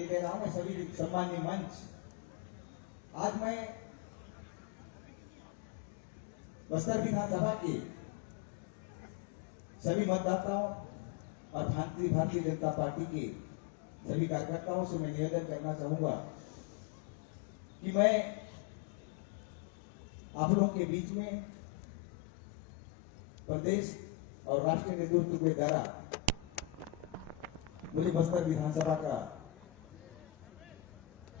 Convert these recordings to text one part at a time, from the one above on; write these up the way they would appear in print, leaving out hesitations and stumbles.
नहीं ले रहा हूं, मैं सभी सम्मानीय मंच, आज मैं बस्तर विधानसभा के सभी मतदाताओं और भारतीय जनता पार्टी के सभी कार्यकर्ताओं से मैं निवेदन करना चाहूंगा कि मैं आप लोगों के बीच में प्रदेश और राष्ट्रीय नेतृत्व के द्वारा मुझे बस्तर विधानसभा का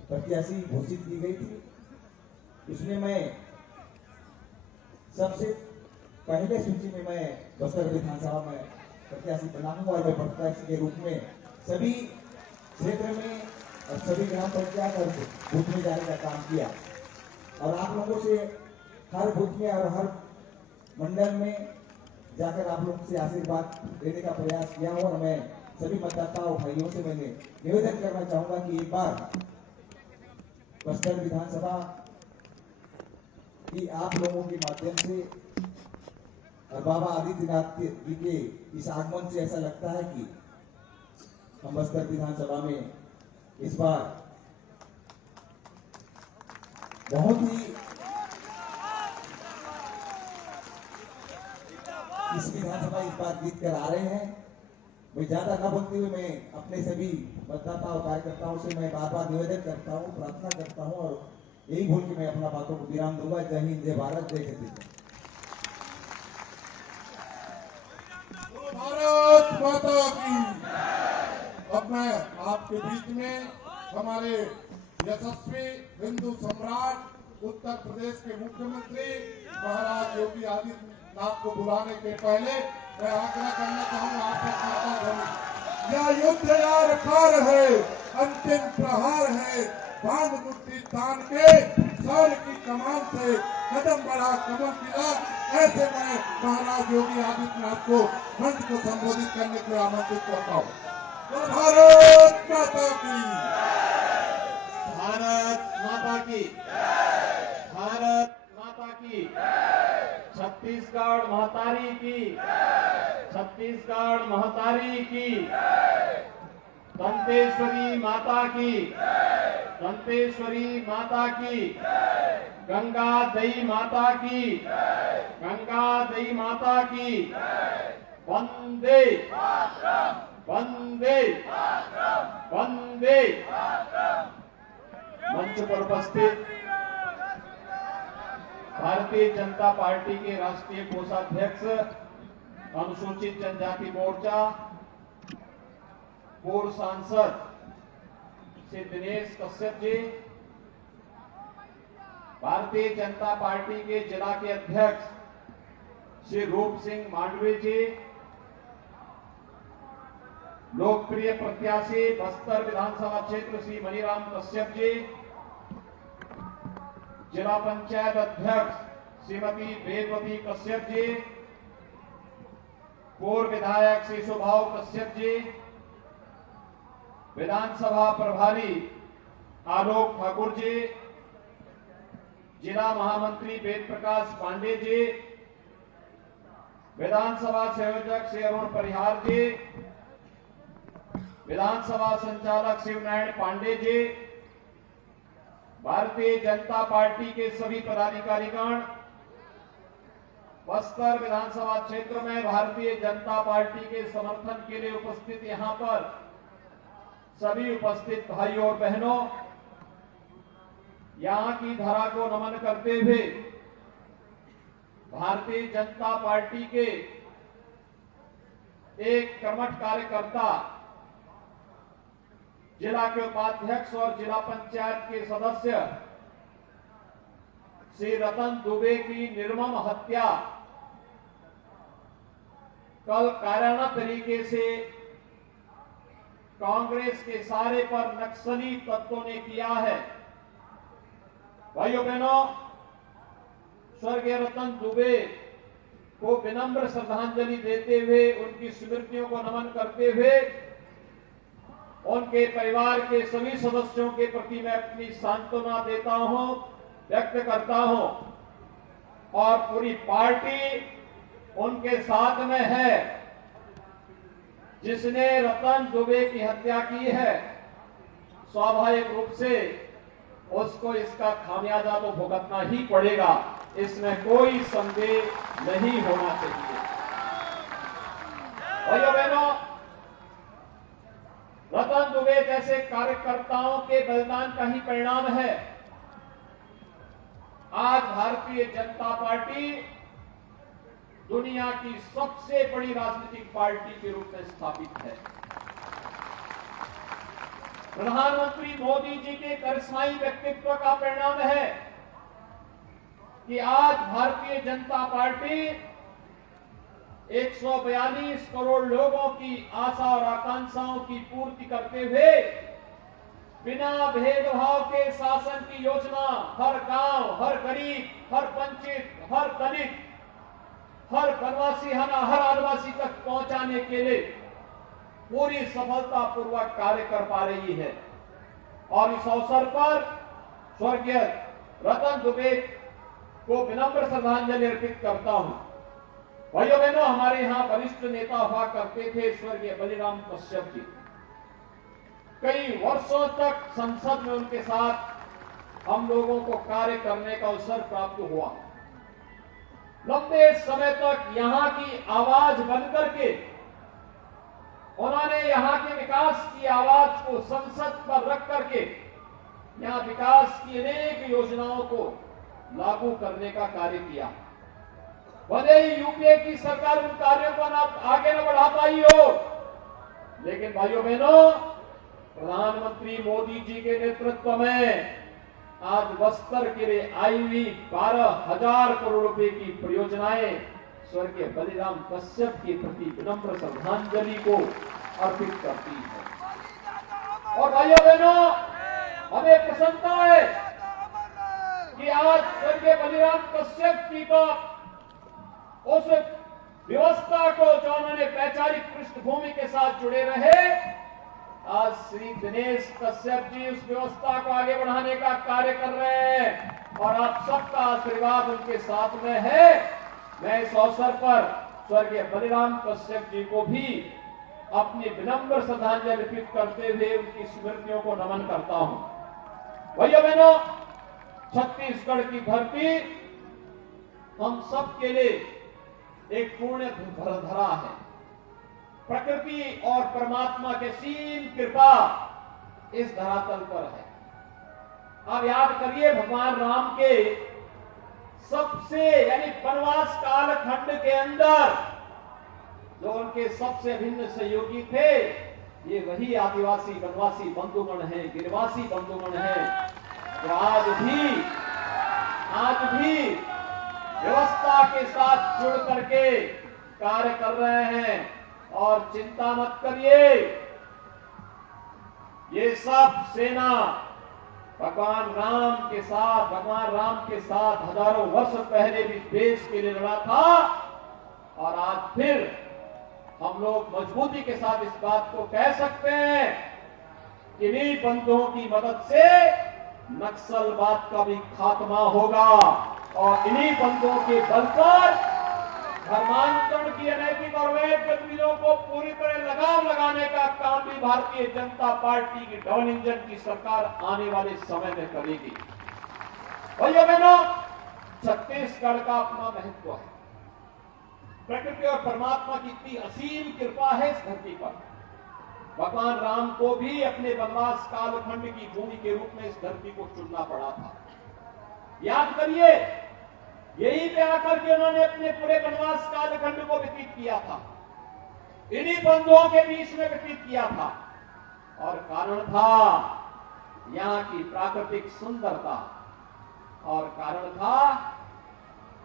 प्रत्याशी घोषित की गई थी। इसमें मैं सबसे पहले सूची में मैं बस्तर विधानसभा में प्रत्याशी बना हूं और मैं प्रत्याशी के रूप में सभी क्षेत्र में और सभी ग्राम पंचायत और बूथ में जाने का काम किया और आप लोगों से हर बूथ में और हर मंडल में जाकर आप लोगों से आशीर्वाद देने का प्रयास किया हूं और मैं सभी मतदाताओं भाइयों से मैंने निवेदन करना चाहूंगा कि एक बार बस्तर विधानसभा कि आप लोगों के माध्यम से और बाबा आदित्यनाथ जी के इस आगमन से ऐसा लगता है कि हम बस्तर विधानसभा में इस बार बहुत ही इस विधानसभा इस बार जीत कर आ रहे हैं। मैं ज्यादा न बोलते हुए मैं अपने सभी मतदाता और कार्यकर्ताओं से मैं बार बार निवेदन करता हूं, प्रार्थना करता हूं और यही बोल के मैं अपना बातों को विराम दूंगा। जय हिंद, जय भारत, जय छत्तीसगढ़। भारत माता की। अब मैं आपके बीच में हमारे यशस्वी हिंदू सम्राट उत्तर प्रदेश के मुख्यमंत्री महाराज योगी आदित्यनाथ को बुलाने के पहले मैं आग्रह करना चाहूंगा आपको यह युद्ध यार खार है, अंतिम प्रहार है, बांध मुट्ठी तान के शौर्य की कमान से कदम बढ़ा कमल खिला। ऐसे मैं महाराज योगी आदित्यनाथ को मंच को संबोधित करने के लिए आमंत्रित करता हूँ। तो भारत माता की, भारत माता की, भारत माता की, छत्तीसगढ़ महतारी की, छत्तीसगढ़ महतारी की, दंतेश्वरी माता की, दंतेश्वरी माता की, गंगा दई माता की, गंगा दई माता की, वंदे वंदे वंदे। मंच पर उपस्थित भारतीय जनता पार्टी के राष्ट्रीय कोषाध्यक्ष अनुसूचित जनजाति मोर्चा पूर्व सांसद श्री दिनेश कश्यप जी, भारतीय जनता पार्टी के जिला के अध्यक्ष श्री रूप सिंह मांडवी जी, लोकप्रिय प्रत्याशी बस्तर विधानसभा क्षेत्र श्री मनीराम कश्यप जी, जिला पंचायत अध्यक्ष श्रीमती वेदवती कश्यप जी, पूर्व विधायक श्री सुभाव कश्यप जी, विधानसभा प्रभारी आलोक ठाकुर जी, जिला महामंत्री वेद प्रकाश पांडे जी, विधानसभा संयोजक श्री अरुण परिहार जी, विधानसभा संचालक शिवनारायण पांडे जी, भारतीय जनता पार्टी के सभी पदाधिकारीगण, बस्तर विधानसभा क्षेत्र में भारतीय जनता पार्टी के समर्थन के लिए उपस्थित यहां पर सभी उपस्थित भाइयों और बहनों, यहां की धरा को नमन करते हुए भारतीय जनता पार्टी के एक कर्मठ कार्यकर्ता, जिला के उपाध्यक्ष और जिला पंचायत के सदस्य श्री रतन दुबे की निर्मम हत्या कल कायराना तरीके से कांग्रेस के सारे पर नक्सली तत्वों ने किया है। भाइयों बहनों, स्वर्गीय रतन दुबे को विनम्र श्रद्धांजलि देते हुए, उनकी स्मृतियों को नमन करते हुए, उनके परिवार के सभी सदस्यों के प्रति मैं अपनी सांत्वना देता हूं, व्यक्त करता हूं और पूरी पार्टी उनके साथ में है। जिसने रतन दुबे की हत्या की है, स्वाभाविक रूप से उसको इसका खामियाजा तो भुगतना ही पड़ेगा, इसमें कोई संदेह नहीं होना चाहिए। भाइयों बहनों, रतन दुबे जैसे कार्यकर्ताओं के बलिदान का ही परिणाम है आज भारतीय जनता पार्टी दुनिया की सबसे बड़ी राजनीतिक पार्टी के रूप में स्थापित है। प्रधानमंत्री मोदी जी के करिश्माई व्यक्तित्व का परिणाम है कि आज भारतीय जनता पार्टी 142 करोड़ लोगों की आशा और आकांक्षाओं की पूर्ति करते हुए बिना भेदभाव के शासन की योजना हर गांव, हर गरीब, हर वंचित, हर दलित, हर वनवासी, हर आदिवासी तक पहुंचाने के लिए पूरी सफलतापूर्वक कार्य कर पा रही है। और इस अवसर पर स्वर्गीय रतन दुबे को विनम्र श्रद्धांजलि अर्पित करता हूं। भाइयों बहनों, हमारे यहां वरिष्ठ नेता हुआ करते थे स्वर्गीय बलिराम कश्यप जी। कई वर्षों तक संसद में उनके साथ हम लोगों को कार्य करने का अवसर प्राप्त हुआ। लंबे समय तक यहां की आवाज बनकर के उन्होंने यहां के विकास की आवाज को संसद पर रख करके यहां विकास की अनेक योजनाओं को लागू करने का कार्य किया। भले ही यूपीए की सरकार उन कार्यों को आगे न बढ़ा पाई हो, लेकिन भाइयों बहनों, प्रधानमंत्री मोदी जी के नेतृत्व में आज बस्तर के लिए आई हुई 12,000 करोड़ रुपए की परियोजनाएं स्वर्गीय बलिराम कश्यप के प्रति विनम्र श्रद्धांजलि को अर्पित करती है। और भाइयों बहनों, हमें प्रसन्नता है कि आज स्वर्गीय बलिराम कश्यप जी को उस व्यवस्था को जो उन्होंने वैचारिक पृष्ठभूमि के साथ जुड़े रहे, आज श्री दिनेश कश्यप जी उस व्यवस्था को आगे बढ़ाने का कार्य कर रहे हैं और आप सबका आशीर्वाद उनके साथ में है। मैं इस अवसर पर स्वर्गीय बलिराम कश्यप जी को भी अपनी विनम्र श्रद्धांजलि अर्पित करते हुए उनकी स्मृतियों को नमन करता हूं। भाइयों बहनों, छत्तीसगढ़ की धरती हम सब के लिए एक पुण्य धरा है। प्रकृति और परमात्मा के असीम कृपा इस धरातल पर है। आप याद करिए, भगवान राम के सबसे यानी वनवास कालखंड के अंदर जो उनके सबसे अभिन्न सहयोगी थे, ये वही आदिवासी वनवासी बंधुगण हैं, गिरवासी बंधुगण हैं, जो आज भी व्यवस्था के साथ जुड़ करके कार्य कर रहे हैं। और चिंता मत करिए, ये सब सेना भगवान राम के साथ हजारों वर्ष पहले भी देश के लिए लड़ा था और आज फिर हम लोग मजबूती के साथ इस बात को कह सकते हैं कि इन्हीं बंधुओं की मदद से नक्सलवाद का भी खात्मा होगा और इन्हीं बंधुओं के बल पर धर्मांतरण की अनैतिक और वैध गतिविधियों को पूरी तरह लगाम लगाने का काम भी भारतीय जनता पार्टी की डबल इंजन की सरकार आने वाले समय में करेगी। भाइयों बहनों, छत्तीसगढ़ का अपना महत्व है। प्रकृति और परमात्मा की इतनी असीम कृपा है इस धरती पर। भगवान राम को भी अपने वनवास कालखंड की भूमि के रूप में इस धरती को चुनना पड़ा था। याद करिए, यहीं पे आकर के उन्होंने अपने पूरे वनवास कालखंड को व्यतीत किया था, इन्हीं बंधुओं के बीच में व्यतीत किया था। और कारण था यहाँ की प्राकृतिक सुंदरता और कारण था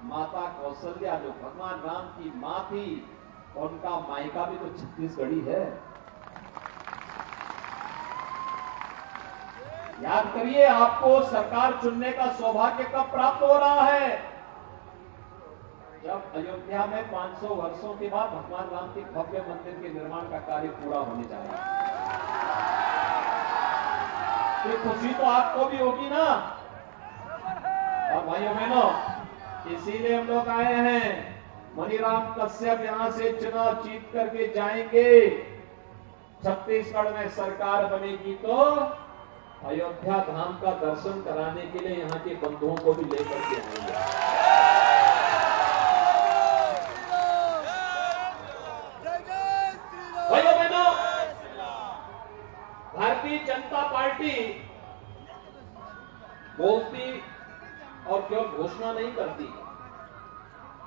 माता कौशल्या, जो भगवान राम की मां थी, उनका मायका भी तो छत्तीसगढ़ी है। याद करिए, आपको सरकार चुनने का सौभाग्य कब प्राप्त हो रहा है? जब अयोध्या में 500 वर्षों के बाद भगवान राम के भव्य मंदिर के निर्माण का कार्य पूरा होने जा रहा है। तो खुशी तो आपको भी होगी ना। और भाइयों बहनों, इसीलिए हम लोग आए हैं। मनीराम कश्यप यहां से चुनाव जीत करके जाएंगे, छत्तीसगढ़ में सरकार बनेगी तो अयोध्या धाम का दर्शन कराने के लिए यहाँ के बंधुओं को भी लेकर के आएंगे। भाइयों बहनों, भारतीय जनता पार्टी बोलती और केवल घोषणा नहीं करती,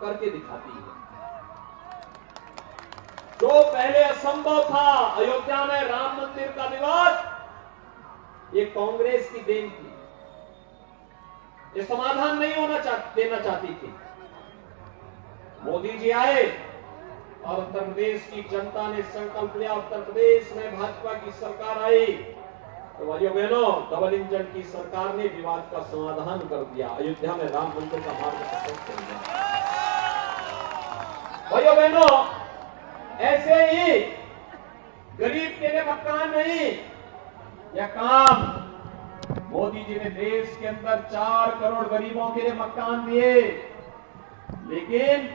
करके दिखाती है। जो पहले असंभव था, अयोध्या में राम मंदिर का विवाद, ये कांग्रेस की देन थी। ये समाधान नहीं देना चाहती थी। मोदी जी आए और उत्तर प्रदेश की जनता ने संकल्प लिया, उत्तर प्रदेश में भाजपा की सरकार आई तो भाइयों बहनों, डबल इंजन की सरकार ने विवाद का समाधान कर दिया। अयोध्या में राम मंदिर का मार्ग प्रशस्त कर दिया। भाइयों बहनों, ऐसे ही गरीब के लिए मकान नहीं, यह काम मोदी जी ने देश के अंदर 4 करोड़ गरीबों के लिए मकान दिए, लेकिन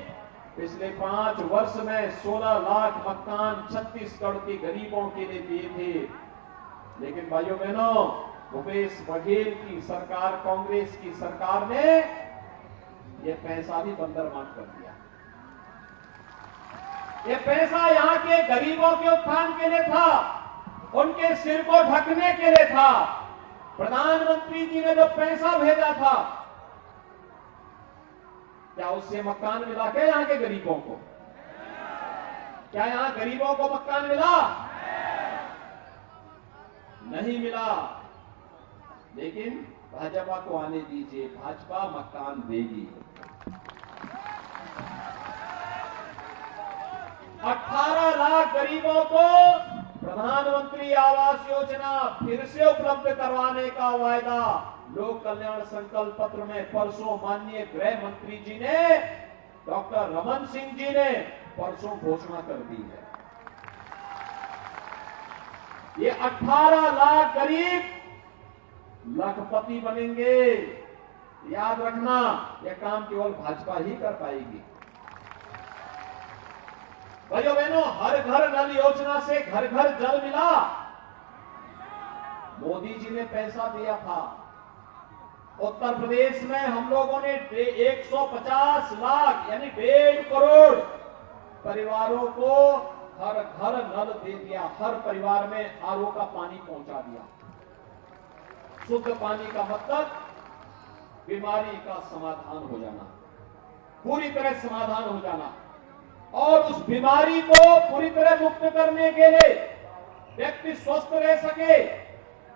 पिछले 5 वर्ष में 16 लाख मकान छत्तीसगढ़ के गरीबों के लिए दिए थे। लेकिन भाइयों बहनों, भूपेश बघेल की सरकार, कांग्रेस की सरकार ने यह पैसा भी बंदरबांट कर दिया। ये पैसा यहाँ के गरीबों के उत्थान के लिए था, उनके सिर को ढकने के लिए था। प्रधानमंत्री जी ने जो पैसा भेजा था, क्या उससे मकान मिला क्या यहाँ के गरीबों को? क्या यहाँ गरीबों को मकान मिला? नहीं मिला। लेकिन भाजपा को आने दीजिए, भाजपा मकान देगी। 18 लाख गरीबों को प्रधानमंत्री आवास योजना फिर से उपलब्ध करवाने का वायदा लोक कल्याण संकल्प पत्र में परसों माननीय गृह मंत्री जी ने, डॉक्टर रमन सिंह जी ने परसों घोषणा कर दी है। ये 18 लाख गरीब लखपति बनेंगे। याद रखना, यह काम केवल भाजपा ही कर पाएगी। भाइयों बहनों, हर घर नल योजना से घर घर जल मिला। मोदी जी ने पैसा दिया था। उत्तर प्रदेश में हम लोगों ने 150 लाख यानी 1.5 करोड़ परिवारों को हर घर नल दे दिया। हर परिवार में आरओ का पानी पहुंचा दिया। शुद्ध पानी का मतलब बीमारी का समाधान हो जाना, पूरी तरह समाधान हो जाना, और उस बीमारी को पूरी तरह मुक्त करने के लिए व्यक्ति स्वस्थ रह सके,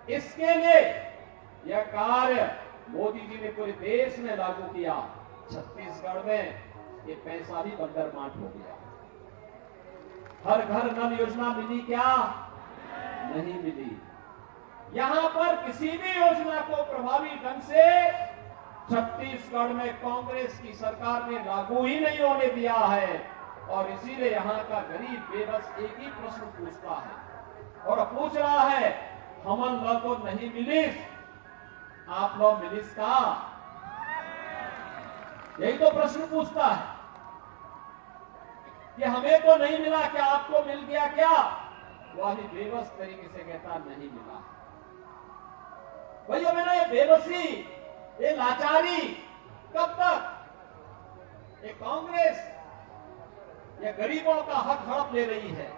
इसके लिए यह कार्य मोदी जी ने पूरे देश में लागू किया। छत्तीसगढ़ में ये पैसा भी बंदरबांट हो गया। हर घर नल योजना मिली क्या? नहीं मिली। यहां पर किसी भी योजना को प्रभावी ढंग से छत्तीसगढ़ में कांग्रेस की सरकार ने लागू ही नहीं होने दिया है, और इसीलिए यहां का गरीब बेबस एक ही प्रश्न पूछता है और पूछ रहा है, हमन लोग को नहीं मिलिस, आप लोग मिलिस का? यही तो प्रश्न पूछता है कि हमें तो नहीं मिला, क्या आपको मिल गया क्या? वही बेबस तरीके से कहता नहीं मिला। भैया मैंने ये बेबसी, ये लाचारी कब तक? ये कांग्रेस ये गरीबों का हक हड़प ले रही है।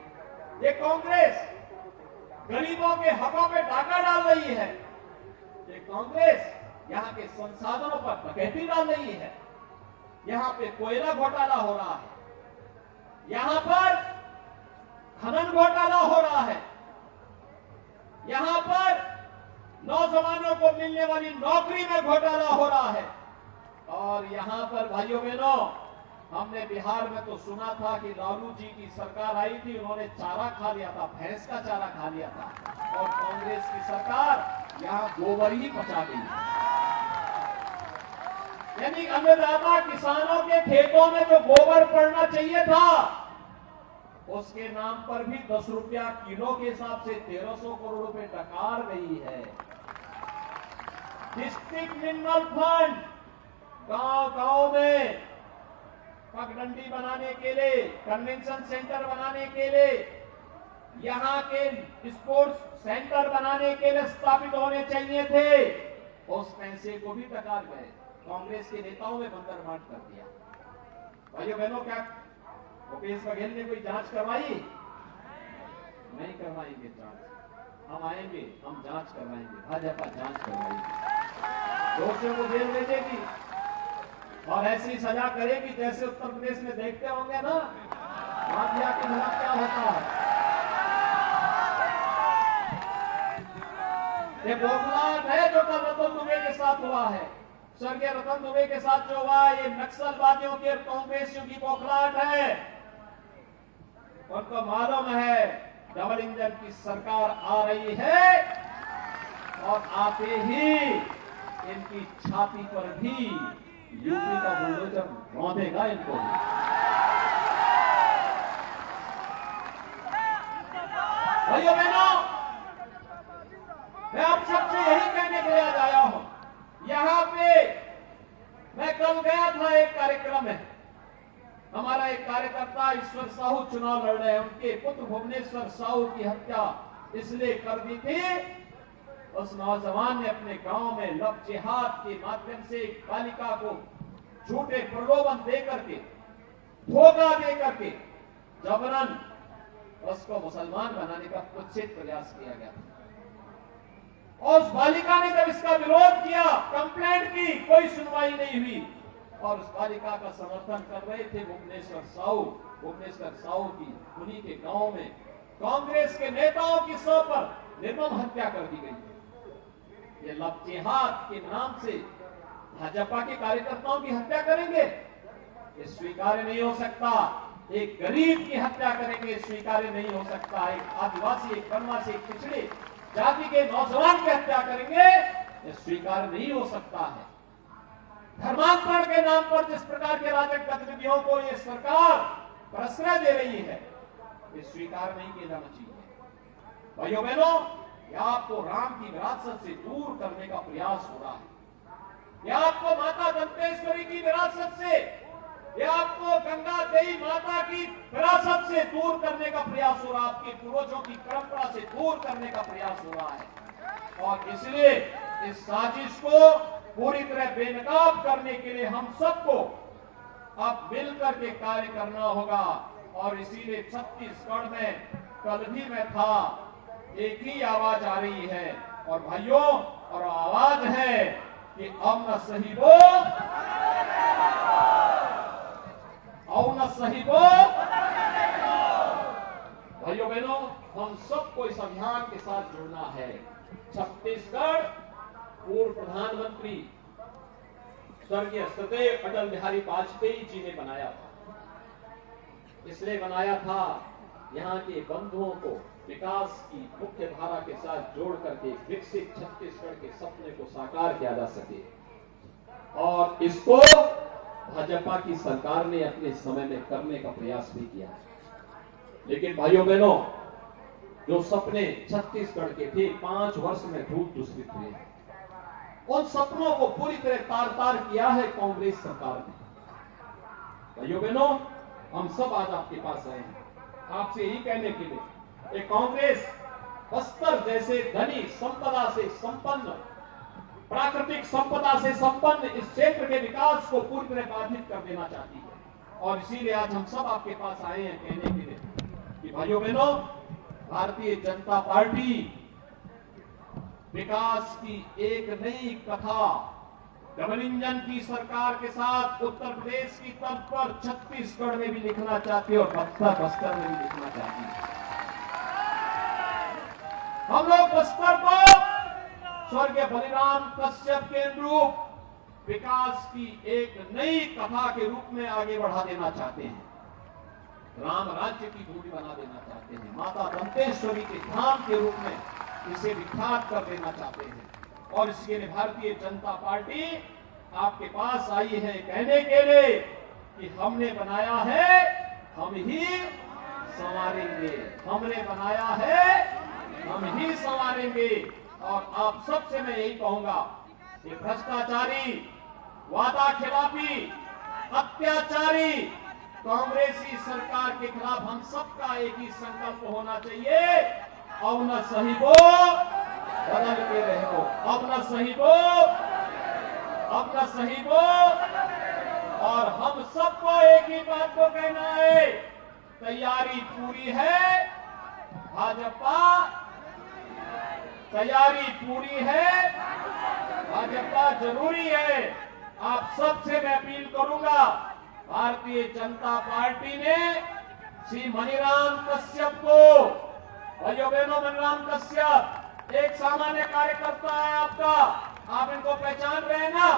ये कांग्रेस गरीबों के हकों पे डाका डाल रही है। ये कांग्रेस यहाँ के संसाधनों पर डकैती डाल रही है। यहाँ पे कोयला घोटाला हो रहा है, यहाँ पर खनन घोटाला हो रहा है, यहाँ पर नौजवानों को मिलने वाली नौकरी में घोटाला हो रहा है, और यहाँ पर भाइयों बहनों, हमने बिहार में तो सुना था कि लालू जी की सरकार आई थी, उन्होंने चारा खा लिया था, भैंस का चारा खा लिया था, और कांग्रेस की सरकार यहाँ गोबर ही पचा गई। यानी अन्नदाता किसानों के खेतों में जो गोबर पड़ना चाहिए था, उसके नाम पर भी 10 रुपया किलो के हिसाब से 1300 करोड़ रुपए डकार गई है। डिस्ट्रिक्ट मिनरल फंड गांव-गांव में पगडंडी बनाने के लिए, कन्वेंशन सेंटर बनाने के लिए, यहाँ के स्पोर्ट्स सेंटर बनाने के लिए स्थापित होने चाहिए थे, उस पैसे को भी टकार गए, कांग्रेस के नेताओं में बंदरबांट कर दिया। भाइयों बहनों, क्या भूपेश बघेल ने कोई जांच करवाई? नहीं करवाएंगे जांच। हम आएंगे, हम जांच करवाएंगे, भाजपा जांच करवाएगी, दोषियों को जेल भेजेगी और ऐसी सजा करेगी जैसे उत्तर प्रदेश में देखते होंगे ना माफिया के खिलाफ क्या होता है। ये बौखलाहट है जो कल रतन दुबे के साथ हुआ है, स्वर्गीय रतन दुबे के साथ जो हुआ, ये नक्सलवादियों की और कांग्रेसियों की बौखलाहट है। उनको मालूम है डबल इंजन की सरकार आ रही है और आते ही इनकी छाती पर भी यूपी का बुलडोजर रौंदेगा इनको। भाइयों बहनों, मैं आप सबसे यही कहने के लिए आज आया हूं। यहां पे मैं कल गया था एक कार्यक्रम में, हमारा एक कार्यकर्ता ईश्वर साहू चुनाव लड़ रहे हैं, उनके पुत्र भुवनेश्वर साहू की हत्या इसलिए कर दी थी, उस नौजवान ने अपने गांव में लव जिहाद के माध्यम से एक बालिका को झूठे प्रलोभन दे करके, धोखा दे करके जबरन उसको मुसलमान बनाने का कुत्सित प्रयास किया गया। और उस बालिका ने जब इसका विरोध किया, कंप्लेंट की, कोई सुनवाई नहीं हुई और उस बालिका का समर्थन कर रहे थे भुवनेश्वर साहू की उन्हीं के गांव में कांग्रेस के नेताओं की सौ पर निर्मम हत्या कर दी गई। ये लव जिहाद के नाम से भाजपा के कार्यकर्ताओं की हत्या करेंगे, ये स्वीकार्य नहीं हो सकता। एक गरीब की हत्या करेंगे, स्वीकार्य नहीं हो सकता। एक आदिवासी, एक वनवासी, एक पिछड़े जाति के नौजवान की हत्या करेंगे, ये स्वीकार्य नहीं हो सकता है। धर्मांतरण के नाम पर जिस प्रकार के राजक गतिविधियों को ये सरकार प्रश्रय दे रही है, ये स्वीकार नहीं किया जाना चाहिए। भाइयों बहनों, यह आपको राम की विरासत से दूर करने का प्रयास हो रहा है। यह आपको माता दंतेश्वरी की विरासत से, यह आपको गंगा देवी माता की विरासत से दूर करने का प्रयास हो रहा है, आपके पूर्वजों की परंपरा से दूर करने का प्रयास हो रहा है। और इसलिए इस साजिश को पूरी तरह बेनकाब करने के लिए हम सबको अब मिलकर के कार्य करना होगा। और इसीलिए छत्तीसगढ़ में कल भी मैं था, एक ही आवाज आ रही है और भाइयों, और आवाज है कि अब न सही वो और न सही वो। भाइयों बहनों, हम सबको इस अभियान के साथ जुड़ना है। छत्तीसगढ़ पूर्व प्रधानमंत्री स्वर्गीय सदैव अटल बिहारी वाजपेयी जी ने बनाया था। इसलिए बनाया था यहाँ के बंधुओं को विकास की मुख्य धारा के साथ जोड़ करके विकसित छत्तीसगढ़ के सपने को साकार किया जा सके। और इसको भाजपा की सरकार ने अपने समय में करने का प्रयास भी किया। लेकिन भाइयों बहनों, जो सपने छत्तीसगढ़ के थे 5 वर्ष में धूल दूषित हुए, उन सपनों को पूरी तरह तार-तार किया है कांग्रेस सरकार ने। भाइयों बहनों, हम सब आज आपके पास आए हैं आपसे यही कहने के लिए, एक कांग्रेस बस्तर जैसे धनी संपदा से संपन्न, प्राकृतिक संपदा से संपन्न इस क्षेत्र के विकास को पूरी तरह बाधित कर देना चाहती है। और इसीलिए आज हम सब आपके पास आए हैं कहने के लिए कि भाइयों बहनों, भारतीय जनता पार्टी विकास की एक नई कथा डबल इंजन की सरकार के साथ उत्तर प्रदेश की तर्ज पर छत्तीसगढ़ में भी लिखना चाहती है और बस्तर में भी लिखना चाहती है। हम लोग बस्तर को स्वर्गीय बलिराम कश्यप के अनुरूप विकास की एक नई कथा के रूप में आगे बढ़ा देना चाहते हैं। राम राज्य की भूमि बना देना चाहते हैं, माता दंतेश्वरी के धाम के रूप में इसे विख्यात कर देना चाहते हैं। और इसके लिए भारतीय जनता पार्टी आपके पास आई है कहने के लिए कि हमने बनाया है, हम ही संवारेंगे, हमने बनाया है, हम ही संवारेंगे। और आप सबसे मैं यही कहूंगा, ये भ्रष्टाचारी, वादा खिलाफी, अत्याचारी कांग्रेसी सरकार के खिलाफ हम सबका एक ही संकल्प होना चाहिए अब न सहिबो बदल के रहो, अब न सहिबो, अब न सहिबो। और हम सबको एक ही बात को कहना है, तैयारी पूरी है भाजपा, तैयारी पूरी है, भाजपा जरूरी है। आप सबसे मैं अपील करूंगा, भारतीय जनता पार्टी ने श्री मणिराम कश्यप को, भाइयों बहनों, मणिराम कश्यप एक सामान्य कार्यकर्ता है आपका, आप इनको पहचान रहे हैं ना।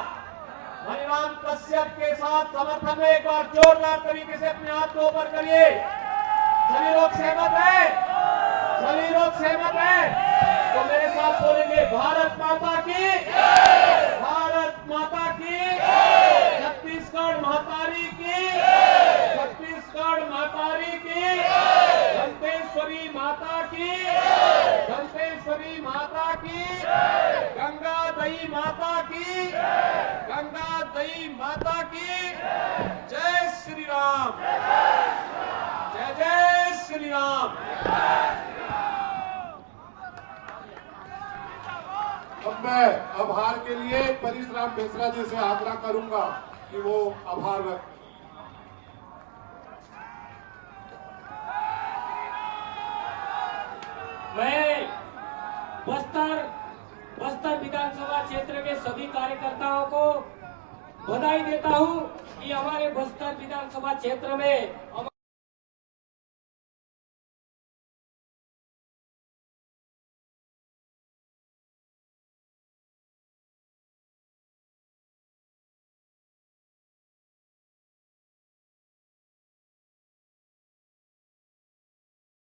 मणिराम कश्यप के साथ समर्थन में एक बार जोरदार तरीके से अपने हाथ को ऊपर करिए। सभी लोग सहमत हैं? सभी लोग सहमत हैं? तो मेरे साथ बोलेंगे, भारत माता की, भारत माता की, छत्तीसगढ़ महतारी की, छत्तीसगढ़ महतारी की, दंतेश्वरी माता की, दंतेश्वरी माता की, गंगा दई माता की, गंगा दई माता की। जय श्री राम, जय जय श्री राम। अब मैं आभार के लिए परशुराम मिश्रा जी से आग्रह करूंगा कि वो आभार व्यक्त। मैं बस्तर विधानसभा क्षेत्र के सभी कार्यकर्ताओं को बधाई देता हूं कि हमारे बस्तर विधानसभा क्षेत्र में